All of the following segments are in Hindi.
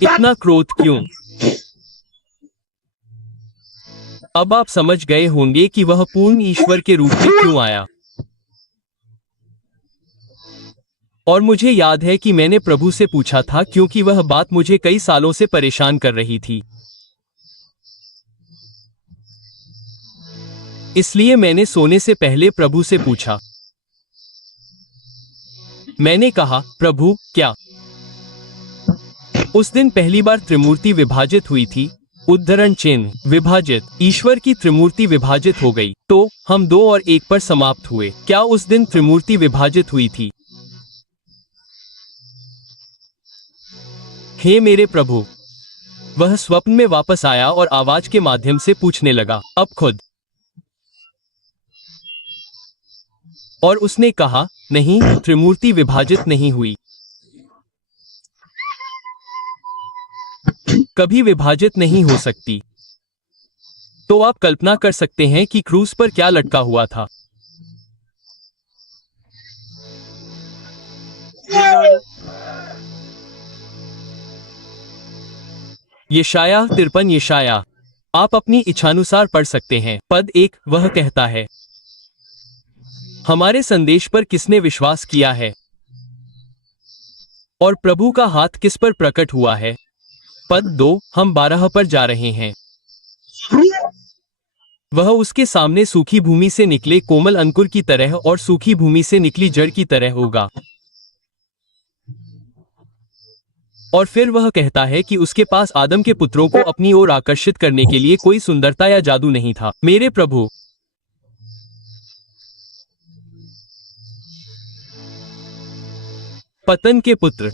इतना क्रोध क्यों? अब आप समझ गए होंगे कि वह पूर्ण ईश्वर के रूप में क्यों आया। और मुझे याद है कि मैंने प्रभु से पूछा था क्योंकि वह बात मुझे कई सालों से परेशान कर रही थी। इसलिए मैंने सोने से पहले प्रभु से पूछा। मैंने कहा, प्रभु, क्या उस दिन पहली बार त्रिमूर्ति विभाजित हुई थी? उद्धरण चिन्ह विभाजित, ईश्वर की त्रिमूर्ति विभाजित हो गई, तो हम 2 और 1 पर समाप्त हुए। क्या उस दिन त्रिमूर्ति विभाजित हुई थी? हे मेरे प्रभु! वह स्वप्न में वापस आया और आवाज के माध्यम से पूछने लगा, अब खुद। और उसने कहा, नहीं, त्रिमूर्ति विभाजित नहीं हुई, कभी विभाजित नहीं हो सकती। तो आप कल्पना कर सकते हैं कि क्रूस पर क्या लटका हुआ था। यशायाह 53 यशायाह। आप अपनी इच्छानुसार पढ़ सकते हैं। पद 1, वह कहता है, हमारे संदेश पर किसने विश्वास किया है? और प्रभु का हाथ किस पर प्रकट हुआ है? पद 2, हम 12 पर जा रहे हैं। वह उसके सामने सूखी भूमि से निकले कोमल अंकुर की तरह और सूखी भूमि से निकली जड़ की तरह होगा। और फिर वह कहता है कि उसके पास आदम के पुत्रों को अपनी ओर आकर्षित करने के लिए कोई सुंदरता या जादू नहीं था। मेरे प्रभु! पतन के पुत्र।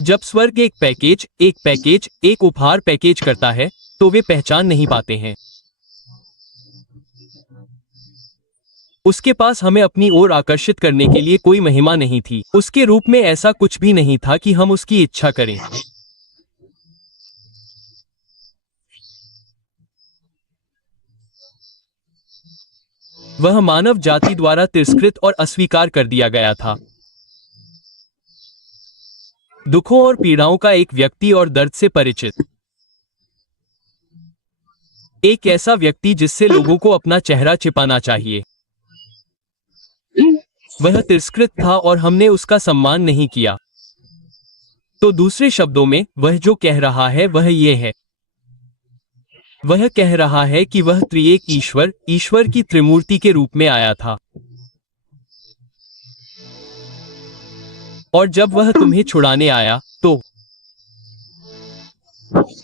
जब स्वर्ग एक उपहार पैकेज करता है, तो वे पहचान नहीं पाते हैं। उसके पास हमें अपनी ओर आकर्षित करने के लिए कोई महिमा नहीं थी। उसके रूप में ऐसा कुछ भी नहीं था कि हम उसकी इच्छा करें। वह मानव जाति द्वारा तिरस्कृत और अस्वीकार कर दिया गया था। दुखों और पीड़ाओं का एक व्यक्ति और दर्द से परिचित। एक ऐसा व्यक्ति जिससे लोगों को अपना चेहरा छिपाना चाहिए। वह तिरस्कृत था और हमने उसका सम्मान नहीं किया। तो दूसरे शब्दों में, वह जो कह रहा है वह ये है। वह कह रहा है कि वह त्रिएक ईश्वर की त्रिमूर्ति के रूप में आया था। और जब वह तुम्हें छुड़ाने आया, तो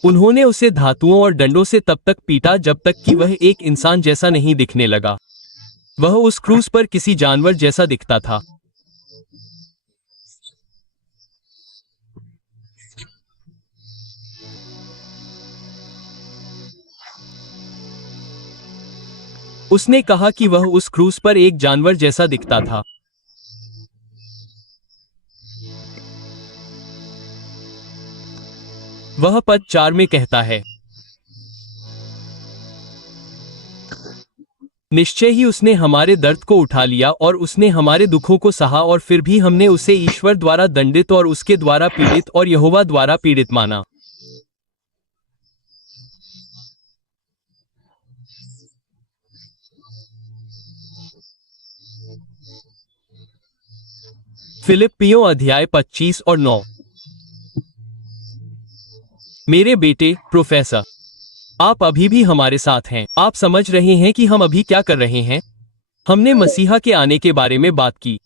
उन्होंने उसे धातुओं और डंडों से तब तक पीटा जब तक कि वह एक इंसान जैसा नहीं दिखने लगा। वह उस क्रूस पर किसी जानवर जैसा दिखता था। उसने कहा कि वह उस क्रूस पर एक जानवर जैसा दिखता था। वह पद 4 में कहता है, निश्चय ही उसने हमारे दर्द को उठा लिया और उसने हमारे दुखों को सहा और फिर भी हमने उसे ईश्वर द्वारा दंडित और उसके द्वारा पीड़ित और यहोवा द्वारा पीड़ित माना। फिलिप्पियों अध्याय 25 और 9। मेरे बेटे प्रोफेसर, आप अभी भी हमारे साथ हैं। आप समझ रहे हैं कि हम अभी क्या कर रहे हैं? हमने मसीहा के आने के बारे में बात की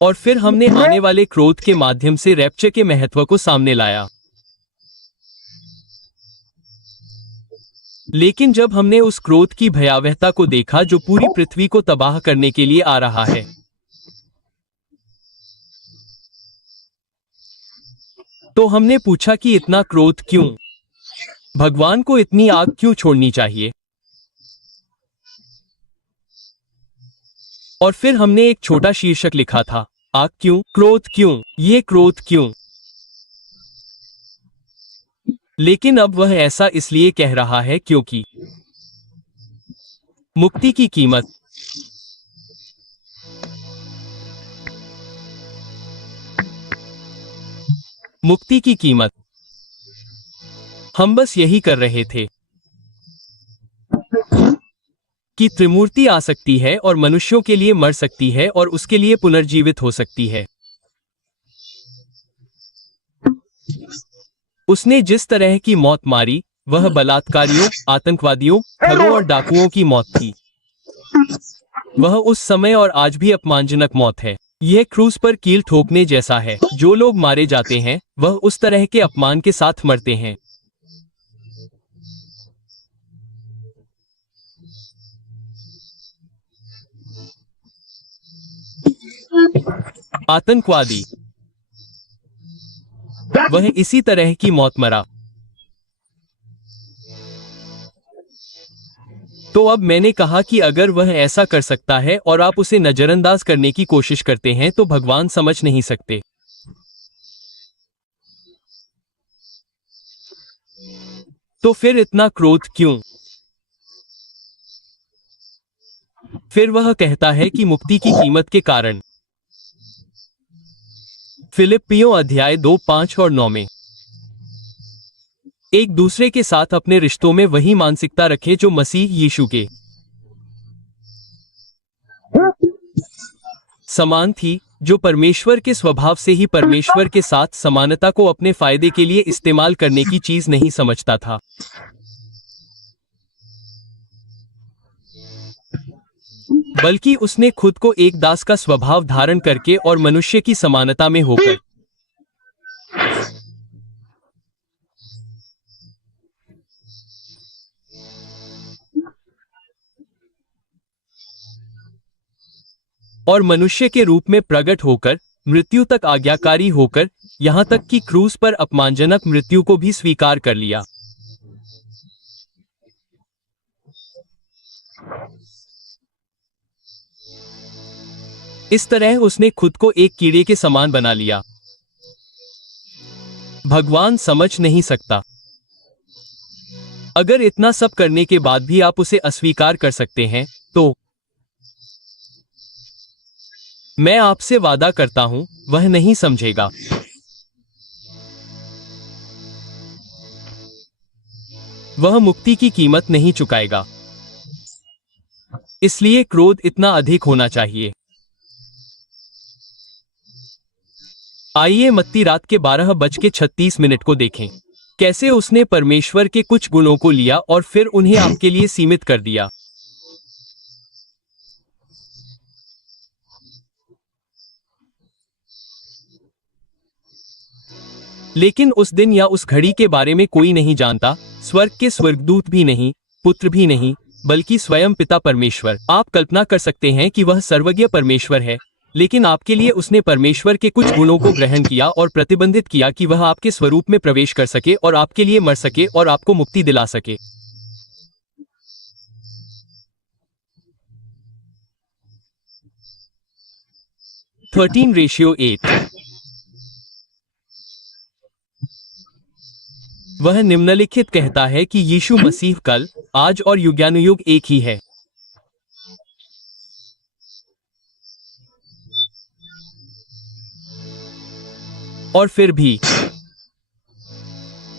और फिर हमने आने वाले क्रोध के माध्यम से रैप्चर के महत्व को सामने लाया। लेकिन जब हमने उस क्रोध की भयावहता को देखा जो पूरी पृथ्वी को तबाह करने के लिए आ रहा है, तो हमने पूछा कि इतना क्रोध क्यों? भगवान को इतनी आग क्यों छोड़नी चाहिए? और फिर हमने एक छोटा शीर्षक लिखा था, आग क्यों, क्रोध क्यों, ये क्रोध क्यों? लेकिन अब वह ऐसा इसलिए कह रहा है क्योंकि मुक्ति की कीमत। मुक्ति की कीमत। हम बस यही कर रहे थे कि त्रिमूर्ति आ सकती है और मनुष्यों के लिए मर सकती है और उसके लिए पुनर्जीवित हो सकती है। उसने जिस तरह की मौत मारी वह बलात्कारियों, आतंकवादियों, ठगों और डाकुओं की मौत थी। वह उस समय और आज भी अपमानजनक मौत है। यह क्रूस पर कील ठोकने जैसा है। जो लोग मारे जाते हैं वह उस तरह के अपमान के साथ मरते हैं। आतंकवादी, वह इसी तरह की मौत मरा। तो अब मैंने कहा कि अगर वह ऐसा कर सकता है और आप उसे नजरअंदाज करने की कोशिश करते हैं तो भगवान समझ नहीं सकते। तो फिर इतना क्रोध क्यों? फिर वह कहता है कि मुक्ति की कीमत के कारण। फिलिप्पियों अध्याय 2, 5 और 9 में एक दूसरे के साथ अपने रिश्तों में वही मानसिकता रखें जो मसीह यीशु के समान थी, जो परमेश्वर के स्वभाव से ही परमेश्वर के साथ समानता को अपने फायदे के लिए इस्तेमाल करने की चीज नहीं समझता था। बल्कि उसने खुद को एक दास का स्वभाव धारण करके और मनुष्य की समानता में होकर और मनुष्य के रूप में प्रकट होकर मृत्यु तक आज्ञाकारी होकर यहां तक कि क्रूस पर अपमानजनक मृत्यु को भी स्वीकार कर लिया। इस तरह उसने खुद को एक कीड़े के समान बना लिया। भगवान समझ नहीं सकता। अगर इतना सब करने के बाद भी आप उसे अस्वीकार कर सकते हैं तो मैं आपसे वादा करता हूं वह नहीं समझेगा। वह मुक्ति की कीमत नहीं चुकाएगा। इसलिए क्रोध इतना अधिक होना चाहिए। आइए मत्ती रात के 12:36 को देखें। कैसे उसने परमेश्वर के कुछ गुणों को लिया और फिर उन्हें आपके लिए सीमित कर दिया। लेकिन उस दिन या उस घड़ी के बारे में कोई नहीं जानता, स्वर्ग के स्वर्गदूत भी नहीं, पुत्र भी नहीं, बल्कि स्वयं पिता परमेश्वर। आप कल्पना कर सकते हैं कि वह सर्वज्ञ परमेश्वर है, लेकिन आपके लिए उसने परमेश्वर के कुछ गुणों को ग्रहण किया और प्रतिबंधित किया कि वह आपके स्वरूप में प्रवेश कर सके और आपके लिए मर सके और आपको मुक्ति दिला सके। Thirteen ratio 8। वह निम्नलिखित कहता है कि यीशु मसीह कल, आज और युगानुयुग एक ही है। और फिर भी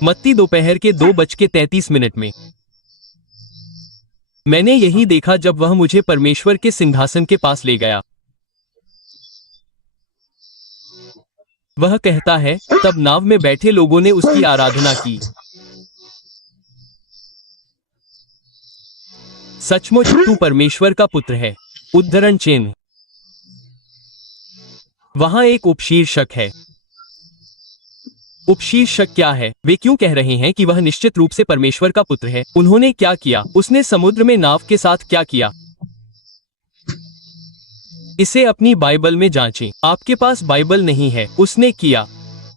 मत्ती दोपहर के 2:33 में मैंने यही देखा जब वह मुझे परमेश्वर के सिंहासन के पास ले गया। वह कहता है, तब नाव में बैठे लोगों ने उसकी आराधना की। सचमुच तू परमेश्वर का पुत्र है। उद्धरण चिन्ह। वहां एक उपशीर्षक है। उपशीर्षक क्या है? वे क्यों कह रहे हैं कि वह निश्चित रूप से परमेश्वर का पुत्र है? उन्होंने क्या किया? उसने समुद्र में नाव के साथ क्या किया? इसे अपनी बाइबल में जांचें। आपके पास बाइबल नहीं है। उसने किया।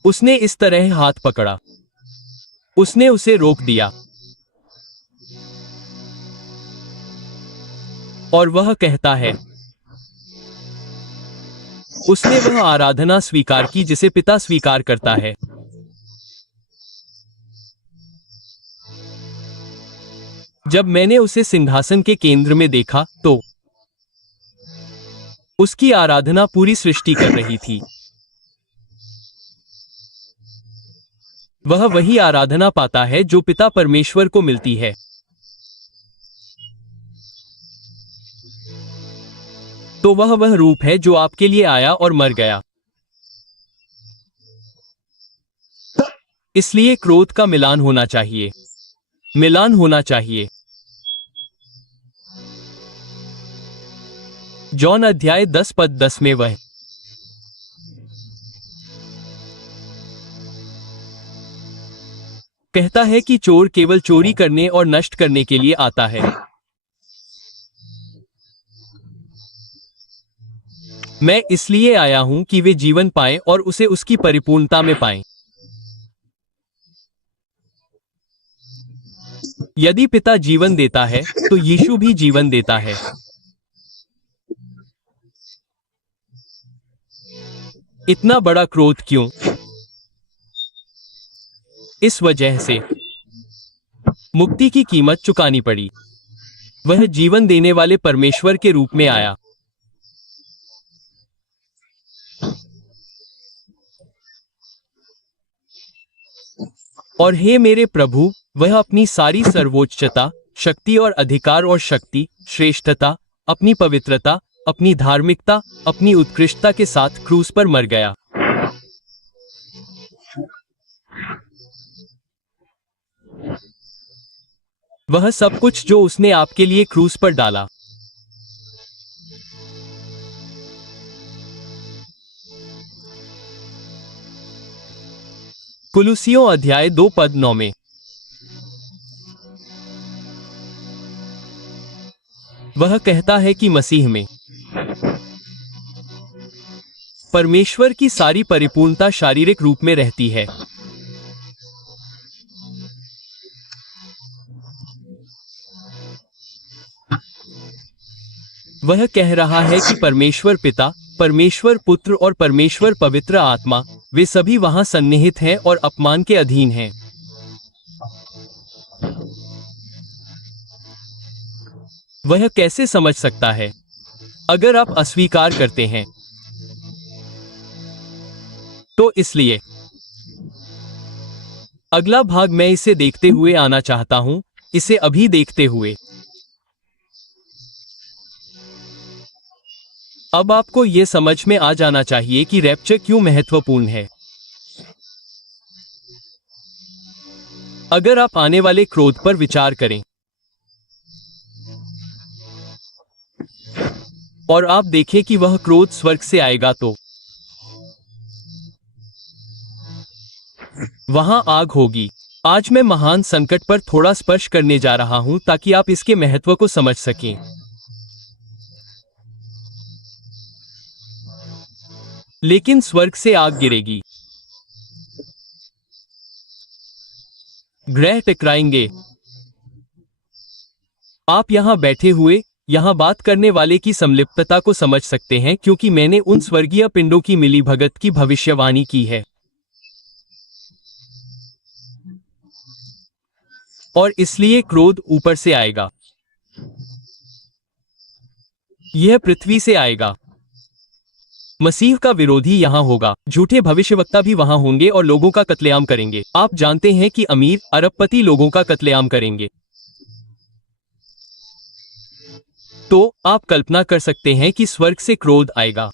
उसने इस तरह हाथ पकड़ा। उसने उसे रोक दिया। और वह कहता है, उसने वह आराधना स्वीकार की जिसे पिता स्वीकार करता है। जब मैंने उसे सिंहासन के केंद्र में देखा तो उसकी आराधना पूरी सृष्टि कर रही थी। वह वही आराधना पाता है जो पिता परमेश्वर को मिलती है। तो वह रूप है जो आपके लिए आया और मर गया। इसलिए क्रोध का मिलान होना चाहिए, मिलान होना चाहिए। जॉन अध्याय 10 पद 10 में वह कहता है कि चोर केवल चोरी करने और नष्ट करने के लिए आता है। मैं इसलिए आया हूं कि वे जीवन पाएं और उसे उसकी परिपूर्णता में पाएं। यदि पिता जीवन देता है तो यीशु भी जीवन देता है। इतना बड़ा क्रोध क्यों? इस वजह से मुक्ति की कीमत चुकानी पड़ी। वह जीवन देने वाले परमेश्वर के रूप में आया। और हे मेरे प्रभु, वह अपनी सारी सर्वोच्चता, शक्ति और अधिकार और शक्ति, श्रेष्ठता, अपनी पवित्रता, अपनी धार्मिकता, अपनी उत्कृष्टता के साथ क्रूस पर मर गया। वह सब कुछ जो उसने आपके लिए क्रूस पर डाला। कुलुसियों अध्याय 2 पद 9 में वह कहता है कि मसीह में परमेश्वर की सारी परिपूर्णता शारीरिक रूप में रहती है। वह कह रहा है कि परमेश्वर पिता, परमेश्वर पुत्र और परमेश्वर पवित्र आत्मा, वे सभी वहां सन्निहित हैं और अपमान के अधीन हैं। वह कैसे समझ सकता है अगर आप अस्वीकार करते हैं? तो इसलिए अगला भाग मैं इसे देखते हुए आना चाहता हूं, इसे अभी देखते हुए। अब आपको यह समझ में आ जाना चाहिए कि रैप्चर क्यों महत्वपूर्ण है। अगर आप आने वाले क्रोध पर विचार करें और आप देखें कि वह क्रोध स्वर्ग से आएगा तो वहां आग होगी। आज मैं महान संकट पर थोड़ा स्पर्श करने जा रहा हूं ताकि आप इसके महत्व को समझ सकें। लेकिन स्वर्ग से आग गिरेगी, ग्रह टकराएंगे। आप यहां बैठे हुए, यहां बात करने वाले की संलिप्तता को समझ सकते हैं क्योंकि मैंने उन स्वर्गीय पिंडों की मिलीभगत की भविष्यवाणी की है। और इसलिए क्रोध ऊपर से आएगा। यह पृथ्वी से आएगा। मसीह का विरोधी यहां होगा। झूठे भविष्यवक्ता भी वहां होंगे और लोगों का कत्लेआम करेंगे। आप जानते हैं कि अमीर अरबपति लोगों का कत्लेआम करेंगे। तो आप कल्पना कर सकते हैं कि स्वर्ग से क्रोध आएगा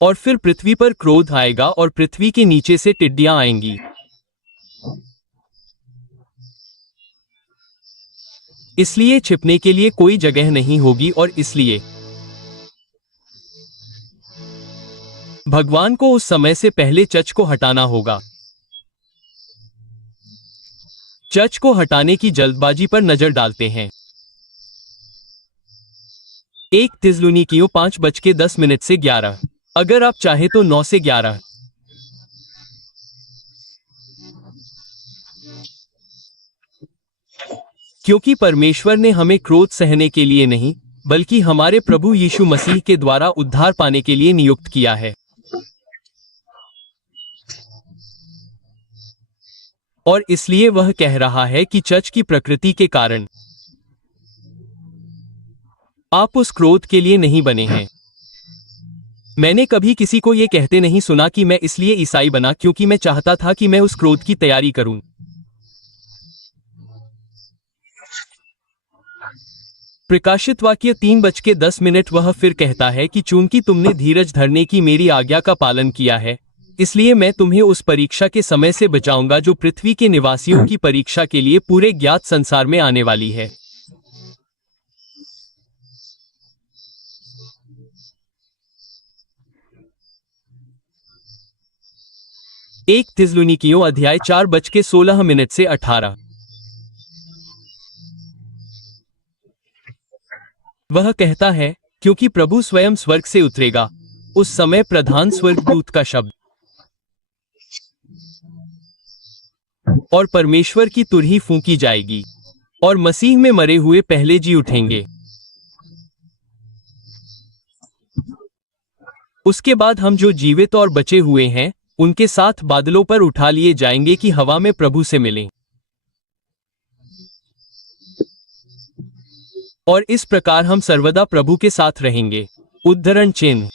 और फिर पृथ्वी पर क्रोध आएगा और पृथ्वी के नीचे से टिड्डियां आएंगी। इसलिए छिपने के लिए कोई जगह नहीं होगी और इसलिए भगवान को उस समय से पहले चर्च को हटाना होगा। चर्च को हटाने की जल्दबाजी पर नजर डालते हैं। 1 थिस्सलुनीकियों 5:10 से 11। अगर आप चाहे तो 9 से 11। क्योंकि परमेश्वर ने हमें क्रोध सहने के लिए नहीं, बल्कि हमारे प्रभु यीशु मसीह के द्वारा उद्धार पाने के लिए नियुक्त किया है। और इसलिए वह कह रहा है कि चर्च की प्रकृति के कारण आप उस क्रोध के लिए नहीं बने हैं। मैंने कभी किसी को ये कहते नहीं सुना कि मैं इसलिए ईसाई बना क्योंकि मैं चाहता था कि मैं उस क्रोध की तैयारी करूं। प्रकाशित वाक्य 3:10 वह फिर कहता है कि चूंकि तुमने धीरज धरने की मेरी आज्ञा का पालन किया है, इसलिए मैं तुम्हें उस परीक्षा के समय से बचाऊंगा जो पृथ्वी के निवासियों की परीक्षा के लिए पूरे ज्ञात संसार में आने वाली है। 1 थिस्सलुनीकियों अध्याय 4:16 से 18। वह कहता है, क्योंकि प्रभु स्वयं स्वर्ग से उतरेगा, उस समय प्रधान स्वर्गदूत का शब्द और परमेश्वर की तुरही फूंकी जाएगी, और मसीह में मरे हुए पहले जी उठेंगे। उसके बाद हम जो जीवित और बचे हुए हैं, उनके साथ बादलों पर उठा लिए जाएंगे कि हवा में प्रभु से मिलें। और इस प्रकार हम सर्वदा प्रभु के साथ रहेंगे। उद्धरण चिन्ह।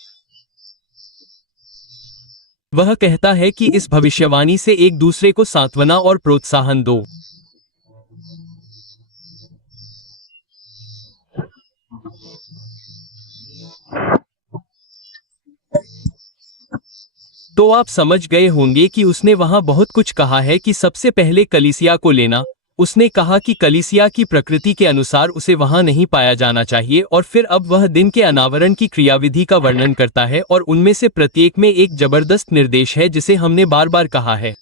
वह कहता है कि इस भविष्यवाणी से एक दूसरे को सांत्वना और प्रोत्साहन दो। तो आप समझ गए होंगे कि उसने वहां बहुत कुछ कहा है कि सबसे पहले कलीसिया को लेना। उसने कहा कि कलीसिया की प्रकृति के अनुसार उसे वहां नहीं पाया जाना चाहिए, और फिर अब वह दिन के अनावरण की क्रियाविधि का वर्णन करता है, और उनमें से प्रत्येक में एक जबरदस्त निर्देश है जिसे हमने बार बार कहा है।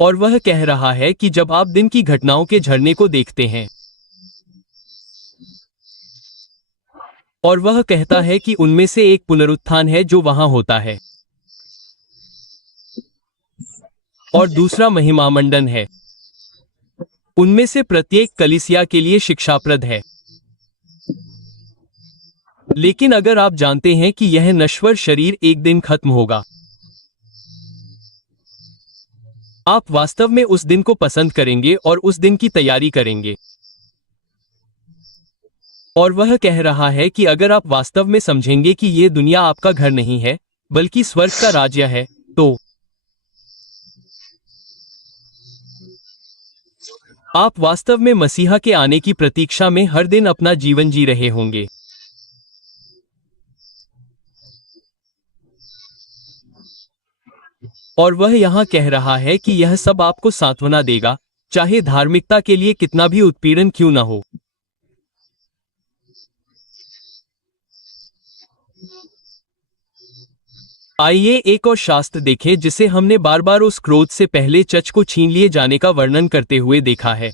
और वह कह रहा है कि जब आप दिन की घटनाओं के झरने को देखते हैं, और वह कहता है कि उनमें से एक पुनरुत्थान है जो वहां होता है, और दूसरा महिमामंडन है। उनमें से प्रत्येक कलीसिया के लिए शिक्षाप्रद है। लेकिन अगर आप जानते हैं कि यह नश्वर शरीर एक दिन खत्म होगा, आप वास्तव में उस दिन को पसंद करेंगे और उस दिन की तैयारी करेंगे। और वह कह रहा है कि अगर आप वास्तव में समझेंगे कि यह दुनिया आपका घर नहीं है, बल्कि स्वर्ग का राज्य है, तो आप वास्तव में मसीहा के आने की प्रतीक्षा में हर दिन अपना जीवन जी रहे होंगे। और वह यहां कह रहा है कि यह सब आपको सांत्वना देगा, चाहे धार्मिकता के लिए कितना भी उत्पीड़न क्यों न हो। आइए एक और शास्त्र देखें जिसे हमने बार बार उस क्रोध से पहले चच को छीन लिए जाने का वर्णन करते हुए देखा है।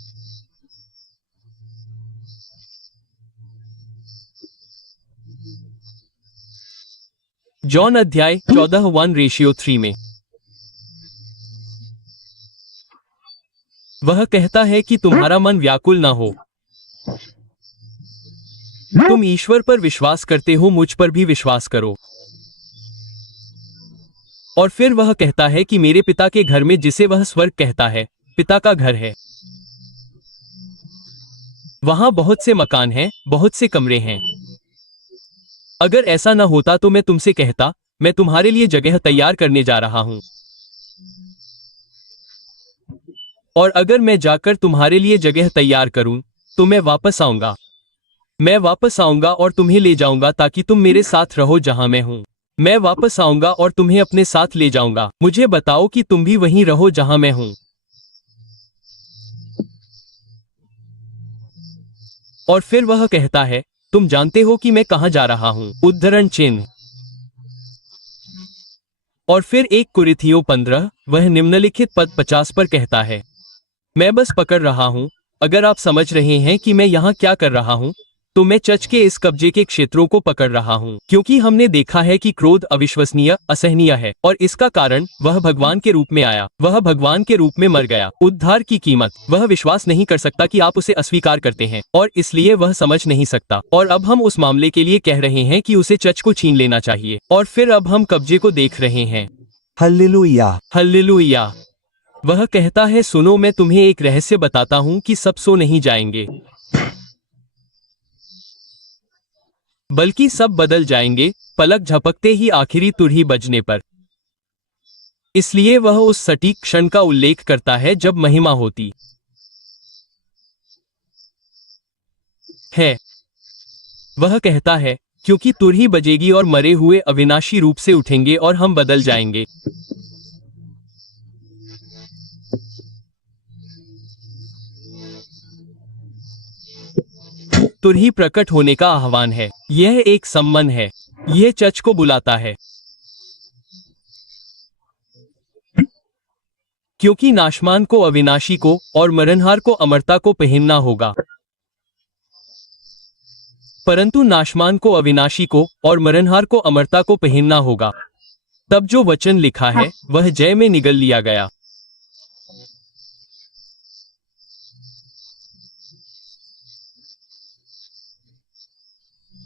जॉन अध्याय 14:1:3 में वह कहता है कि तुम्हारा मन व्याकुल ना हो। तुम ईश्वर पर विश्वास करते हो, मुझ पर भी विश्वास करो। और फिर वह कहता है कि मेरे पिता के घर में, जिसे वह स्वर्ग कहता है, पिता का घर है। वहां बहुत से मकान हैं, बहुत से कमरे हैं। अगर ऐसा न होता तो मैं तुमसे कहता, मैं तुम्हारे लिए जगह तैयार करने जा रहा हूं। और अगर मैं जाकर तुम्हारे लिए जगह तैयार करूं, तो मैं वापस आऊंगा। मैं वापस आऊंगा और तुम्हें ले जाऊंगा ताकि तुम मेरे साथ रहो जहां मैं हूं। मैं वापस आऊंगा और तुम्हें अपने साथ ले जाऊंगा। मुझे बताओ कि तुम भी वहीं रहो जहां मैं हूं। और फिर वह कहता है, तुम जानते हो कि मैं कहां जा रहा हूं। उद्धरण चिन्ह। और फिर 1 कुरिन्थियों 15, वह निम्नलिखित पद 50 पर कहता है, मैं बस पकड़ रहा हूं। अगर आप समझ रहे हैं कि मैं यहां क्या कर रहा हूं, तो मैं चर्च के इस कब्जे के क्षेत्रों को पकड़ रहा हूं, क्योंकि हमने देखा है कि क्रोध अविश्वसनीय, असहनीय है, और इसका कारण वह भगवान के रूप में आया, वह भगवान के रूप में मर गया। उद्धार की कीमत, वह विश्वास नहीं कर सकता कि आप उसे अस्वीकार करते हैं, और इसलिए वह समझ नहीं सकता। और अब हम उस मामले के लिए कह रहे हैं कि उसे चर्च को छीन लेना चाहिए, और फिर अब हम कब्जे को देख रहे हैं। हालेलुया। हालेलुया। वह कहता है, सुनो, मैं तुम्हें एक रहस्य बताता हूं कि सब सो नहीं जाएंगे, बल्कि सब बदल जाएंगे, पलक झपकते ही आखिरी तुरही बजने पर। इसलिए वह उस सटीक क्षण का उल्लेख करता है जब महिमा होती है। वह कहता है, क्योंकि तुरही बजेगी और मरे हुए अविनाशी रूप से उठेंगे और हम बदल जाएंगे। तुरही प्रकट होने का आह्वान है। यह एक सम्मन है। यह चर्च को बुलाता है, क्योंकि नाशमान को अविनाशी को और मरणहार को अमरता को पहनना होगा। परंतु नाशमान को अविनाशी को और मरणहार को अमरता को पहनना होगा। तब जो वचन लिखा है वह जय में निगल लिया गया।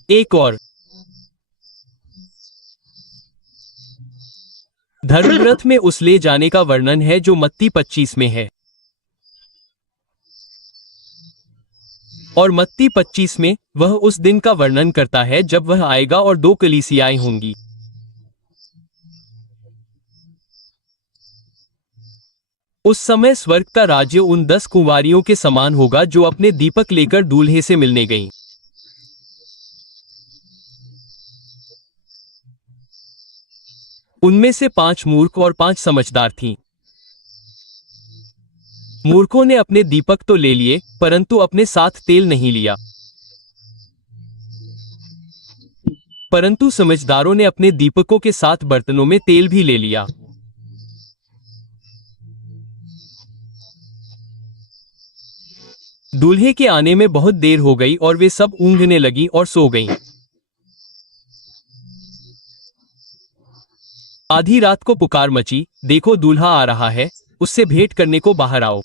एक और धर्मग्रंथ में उस ले जाने का वर्णन है जो मत्ती 25 में है। और मत्ती 25 में वह उस दिन का वर्णन करता है जब वह आएगा और दो कलीसियाएं होंगी। उस समय स्वर्ग का राज्य उन 10 कुंवारियों के समान होगा जो अपने दीपक लेकर दूल्हे से मिलने गईं। उनमें से 5 मूर्ख और 5 समझदार थीं। मूर्खों ने अपने दीपक तो ले लिए, परंतु अपने साथ तेल नहीं लिया। परंतु समझदारों ने अपने दीपकों के साथ बर्तनों में तेल भी ले लिया। दूल्हे के आने में बहुत देर हो गई और वे सब ऊँघने लगी और सो गईं। आधी रात को पुकार मची, देखो दूल्हा आ रहा है, उससे भेंट करने को बाहर आओ।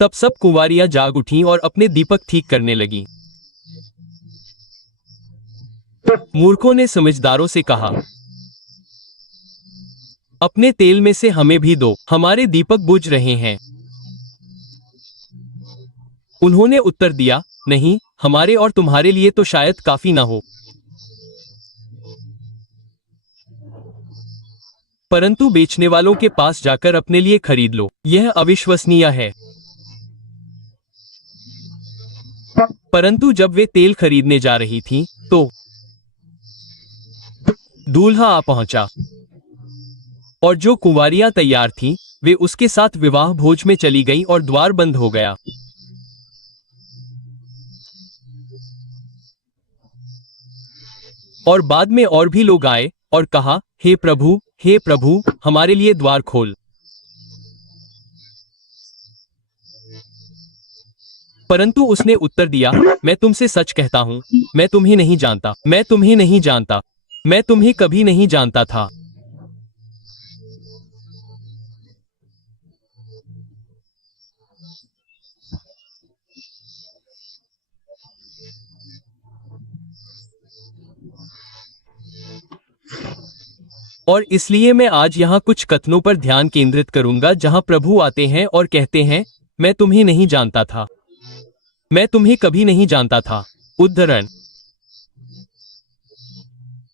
तब सब कुंवारियां जाग उठीं और अपने दीपक ठीक करने लगीं। मूर्खों ने समझदारों से कहा, अपने तेल में से हमें भी दो, हमारे दीपक बुझ रहे हैं। उन्होंने उत्तर दिया, नहीं, हमारे और तुम्हारे लिए तो शायद काफी ना हो, परंतु बेचने वालों के पास जाकर अपने लिए खरीद लो। यह अविश्वसनीय है। परंतु जब वे तेल खरीदने जा रही थीं, तो दूल्हा आ पहुंचा, और जो कुंवारियां तैयार थीं, वे उसके साथ विवाह भोज में चली गईं और द्वार बंद हो गया। और बाद में और भी लोग आए और कहा, हे प्रभु, हमारे लिए द्वार खोल। परंतु उसने उत्तर दिया, मैं तुमसे सच कहता हूं, मैं तुम्हें नहीं जानता, मैं तुम्हें नहीं जानता, मैं तुम्हें कभी नहीं जानता था। और इसलिए मैं आज यहाँ कुछ कथनों पर ध्यान केंद्रित करूंगा जहां प्रभु आते हैं और कहते हैं, मैं तुम्हें नहीं जानता था, मैं तुम्हें कभी नहीं जानता था। उद्धरण।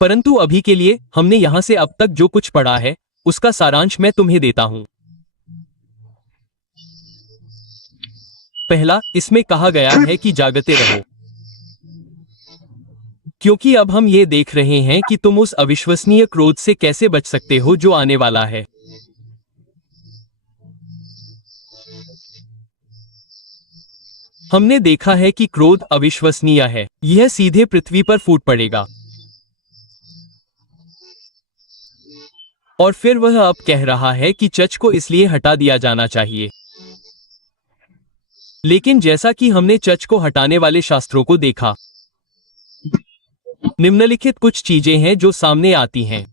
परंतु अभी के लिए हमने यहां से अब तक जो कुछ पढ़ा है उसका सारांश मैं तुम्हें देता हूं। पहला, इसमें कहा गया है कि जागते रहो, क्योंकि अब हम ये देख रहे हैं कि तुम उस अविश्वसनीय क्रोध से कैसे बच सकते हो जो आने वाला है। हमने देखा है कि क्रोध अविश्वसनीय है। यह सीधे पृथ्वी पर फूट पड़ेगा। और फिर वह अब कह रहा है कि चर्च को इसलिए हटा दिया जाना चाहिए। लेकिन जैसा कि हमने चर्च को हटाने वाले शास्त्रों को देखा, निम्नलिखित कुछ चीजें हैं जो सामने आती हैं।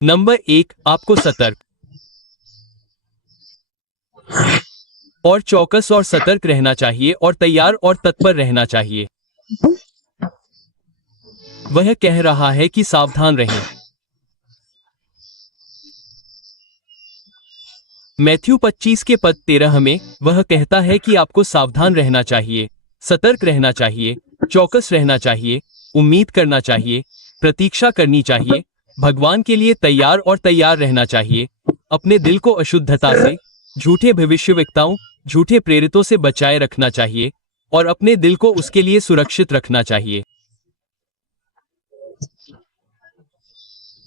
नंबर 1, आपको सतर्क और चौकस और सतर्क रहना चाहिए और तैयार और तत्पर रहना चाहिए। वह कह रहा है कि सावधान रहें। मैथ्यू 25 के पद 13 में वह कहता है कि आपको सावधान रहना चाहिए, सतर्क रहना चाहिए, चौकस रहना चाहिए, उम्मीद करना चाहिए, प्रतीक्षा करनी चाहिए, भगवान के लिए तैयार और तैयार रहना चाहिए, अपने दिल को अशुद्धता से, झूठे भविष्यवक्ताओं, झूठे प्रेरितों से बचाए रखना चाहिए और अपने दिल को उसके लिए सुरक्षित रखना चाहिए।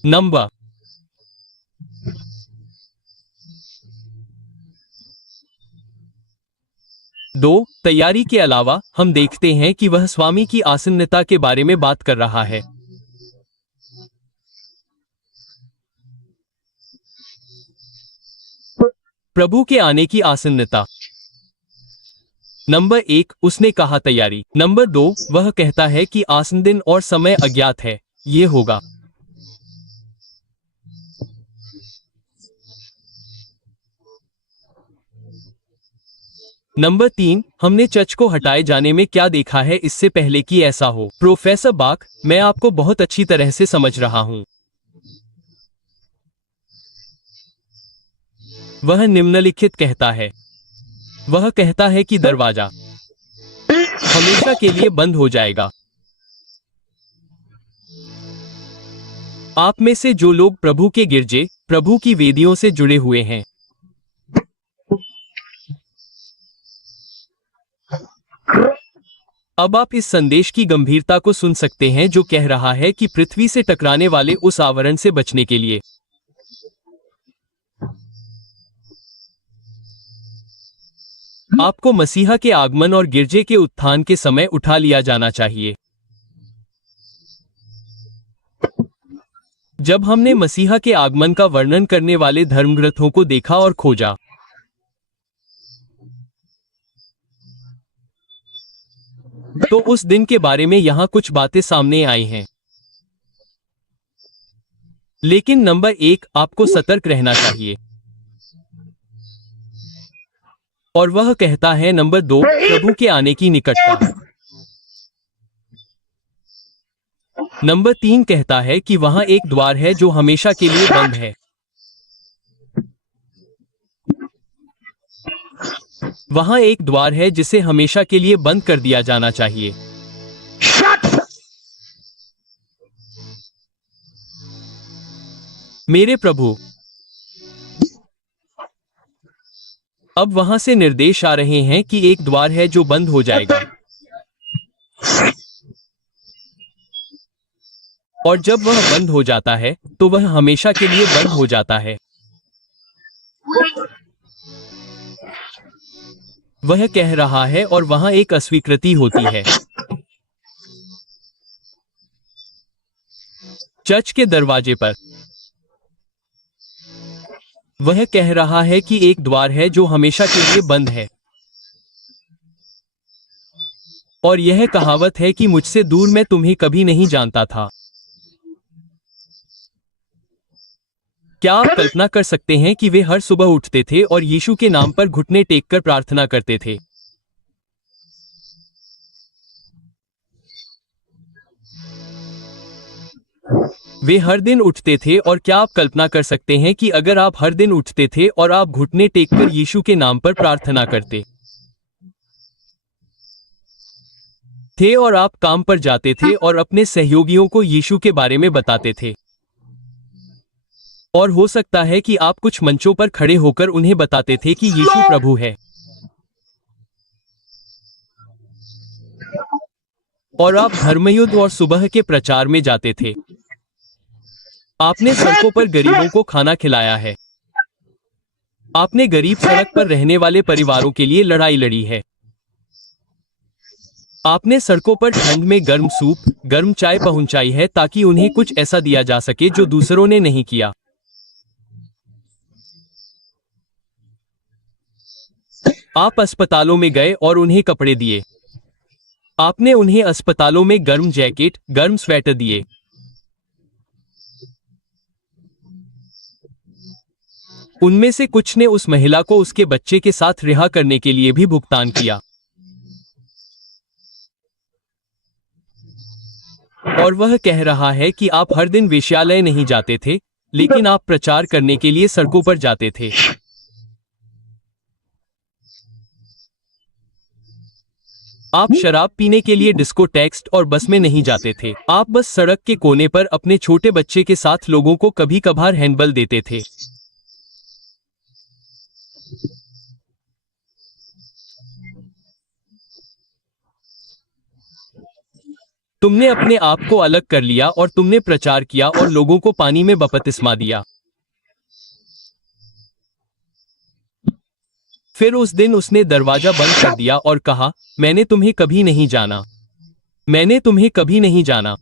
नंबर 2, तैयारी के अलावा हम देखते हैं कि वह स्वामी की आसन्नता के बारे में बात कर रहा है। प्रभु के आने की आसन्नता। नंबर 1, उसने कहा तैयारी। नंबर 2, वह कहता है कि आसन दिन और समय अज्ञात है, ये होगा। नंबर 3, हमने चर्च को हटाए जाने में क्या देखा है इससे पहले कि ऐसा हो। प्रोफेसर बाक, मैं आपको बहुत अच्छी तरह से समझ रहा हूं। वह निम्नलिखित कहता है। वह कहता है कि दरवाजा हमेशा के लिए बंद हो जाएगा। आप में से जो लोग प्रभु के गिरजे, प्रभु की वेदियों से जुड़े हुए हैं, अब आप इस संदेश की गंभीरता को सुन सकते हैं जो कह रहा है कि पृथ्वी से टकराने वाले उस आवरण से बचने के लिए आपको मसीहा के आगमन और गिरजे के उत्थान के समय उठा लिया जाना चाहिए। जब हमने मसीहा के आगमन का वर्णन करने वाले धर्मग्रंथों को देखा और खोजा, तो उस दिन के बारे में यहां कुछ बातें सामने आई हैं। लेकिन नंबर 1, आपको सतर्क रहना चाहिए। और वह कहता है नंबर 2, प्रभु के आने की निकटता। नंबर 3 कहता है कि वहां एक द्वार है जो हमेशा के लिए बंद है। वहां एक द्वार है जिसे हमेशा के लिए बंद कर दिया जाना चाहिए। मेरे प्रभु, अब वहां से निर्देश आ रहे हैं कि एक द्वार है जो बंद हो जाएगा। और जब वह बंद हो जाता है तो वह हमेशा के लिए बंद हो जाता है। वह कह रहा है और वहां एक अस्वीकृति होती है। चर्च के दरवाजे पर वह कह रहा है कि एक द्वार है जो हमेशा के लिए बंद है। और यह कहावत है कि मुझसे दूर मैं तुम्हें कभी नहीं जानता था। क्या आप कल्पना कर सकते हैं कि वे हर सुबह उठते थे और यीशु के नाम पर घुटने टेककर प्रार्थना करते थे? वे हर दिन उठते थे और क्या आप कल्पना कर सकते हैं कि अगर आप हर दिन उठते थे और आप घुटने टेककर यीशु के नाम पर प्रार्थना करते थे और आप काम पर जाते थे और अपने सहयोगियों को यीशु के बारे में बताते थे? और हो सकता है कि आप कुछ मंचों पर खड़े होकर उन्हें बताते थे कि यीशु प्रभु है। और आप धर्मयुद्ध और सुबह के प्रचार में जाते थे। आपने सड़कों पर गरीबों को खाना खिलाया है। आपने गरीब सड़क पर रहने वाले परिवारों के लिए लड़ाई लड़ी है। आपने सड़कों पर ठंड में गर्म सूप, गर्म चाय पहुंचाई है ताकि उन्हें कुछ ऐसा दिया जा सके जो दूसरों ने नहीं किया। आप अस्पतालों में गए और उन्हें कपड़े दिए। आपने उन्हें अस्पतालों में गर्म जैकेट, गर्म स्वेटर दिए। उनमें से कुछ ने उस महिला को उसके बच्चे के साथ रिहा करने के लिए भी भुगतान किया। और वह कह रहा है कि आप हर दिन वेश्यालय नहीं जाते थे, लेकिन आप प्रचार करने के लिए सड़कों पर जाते थे। आप शराब पीने के लिए डिस्को टेक्स्ट और बस में नहीं जाते थे। आप बस सड़क के कोने पर अपने छोटे बच्चे के साथ लोगों को कभी कभार हैंडबल देते थे। तुमने अपने आप को अलग कर लिया और तुमने प्रचार किया और लोगों को पानी में बपतिस्मा दिया। फिर उस दिन उसने दरवाजा बंद कर दिया और कहा, मैंने तुम्हें कभी नहीं जाना। मैंने तुम्हें कभी नहीं जाना।